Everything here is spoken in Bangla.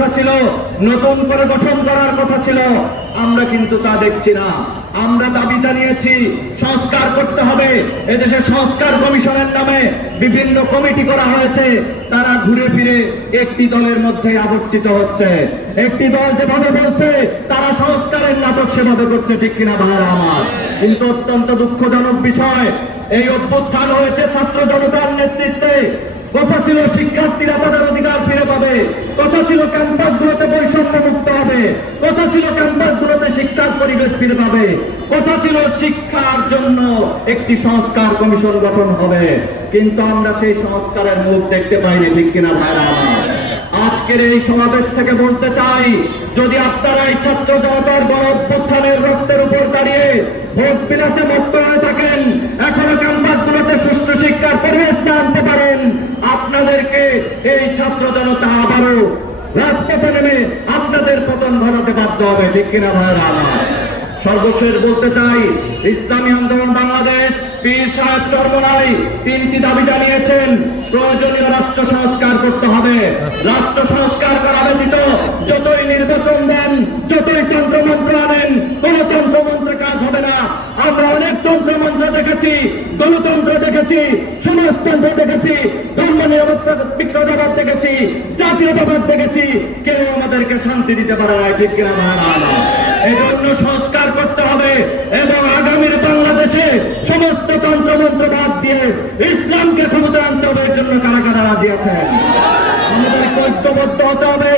কথা ছিল, নতুন করে গঠন করার কথা ছিল। আমরা কিন্তু তা দেখছি না। আমরা দাবি জানিয়েছি, সংস্কার করতে হবে। এদেশে সংস্কার কমিশনের নামে বিভিন্ন কমিটি করা হয়েছে। তারা ঘুরে ফিরে একটি দলের মধ্যে আবর্তিত হচ্ছে। একটি দল যেভাবে বলছে, তারা সংস্কারের নাটক সেভাবে করছে, ঠিক কিনা ভাইরা আমার? কিন্তু অত্যন্ত দুঃখজনক বিষয়, এই অভ্যুত্থান হয়েছে ছাত্র জনতার নেতৃত্বে। ছিল শিক্ষার্থীরা তাদের অধিকার ফিরে পাবে। কথা ছিল ক্যাম্পাসগুলোতে বৈষম্য মুক্ত হবে। কথা ছিল ক্যাম্পাসগুলোতে শিক্ষার পরিবেশ ফিরে পাবে। কথা ছিল শিক্ষার জন্য একটি সংস্কার কমিশন গঠন হবে। কিন্তু আমরা সেই সংস্কারের মুখ দেখতে পাইনি, ঠিক কিনা ভাইরা? আজকের এই সমাবেশ থেকে বলতে চাই, যদি আপনারা এই ছাত্র জনতার গণ রক্তের উপর দাঁড়িয়ে ভোট বিলাসে মত্ত হয়ে থাকেন এখনও ক্যাম্পাসগুলোতে সুষ্ঠু শিক্ষার পরিবেশ না আনতে পারেন আপনাদেরকে এই ছাত্র জনতা আবারও রাজপথে নেমে আপনাদের পতন ঘটাতে বাধ্য হবে, ঠিক কিনা ভাইরা সর্বশেষ বলতে চাই, ইসলামী আন্দোলন বাংলাদেশ পীর তিনটি দাবি জানিয়েছেন, প্রয়োজনীয় রাষ্ট্র সংস্কার করতে হবে। রাষ্ট্র সংস্কার করা ব্যতীত যতই নির্বাচন দেন, যতই তন্ত্রমন্ত্র আনেন কোন তন্ত্রমন্ত্রে কাজ হবে না। আমরা অনেক তন্ত্রমন্ত্র দেখেছি, গণতন্ত্র দেখেছি, সমাজতন্ত্র দেখেছি নিরাপত্তা বিক্রতাবাদ দেখেছি জাতীয়তাবাদ দেখেছি। কেউ আমাদেরকে শান্তি দিতে পারে না ঠিক মহারানা সংস্কার করতে হবে এবং আগামীর বাংলাদেশে সমস্ত তন্ত্রমন্ত্র বাদ দিয়ে ইসলামকে ক্ষমতা আনতে হবে, এর জন্য কারা কারা রাজি আছেন? আমাদের ঐক্যবদ্ধ হতে হবে।